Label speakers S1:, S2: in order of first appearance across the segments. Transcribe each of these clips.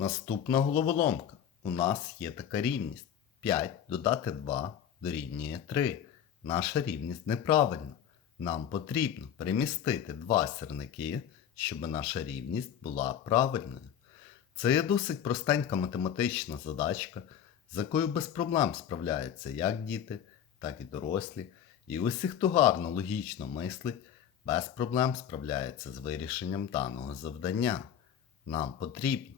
S1: Наступна головоломка. У нас є така рівність. 5 додати 2 дорівнює 3. Наша рівність неправильна. Нам потрібно перемістити два сірники, щоб наша рівність була правильною. Це є досить простенька математична задачка, з якою без проблем справляються як діти, так і дорослі. І усі, хто гарно логічно мислить, без проблем справляється з вирішенням даного завдання. Нам потрібно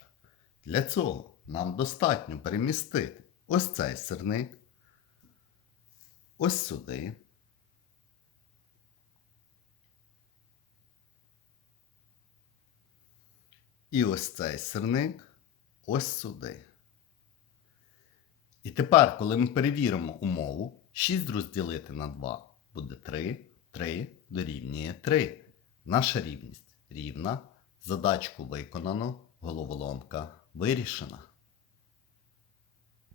S1: Для цього нам достатньо перемістити ось цей сирник, ось сюди. І ось цей сирник ось сюди. І тепер, коли ми перевіримо умову, 6 розділити на 2 буде 3, 3 дорівнює 3. Наша рівність рівна. Задачку виконано, головоломка вирішена.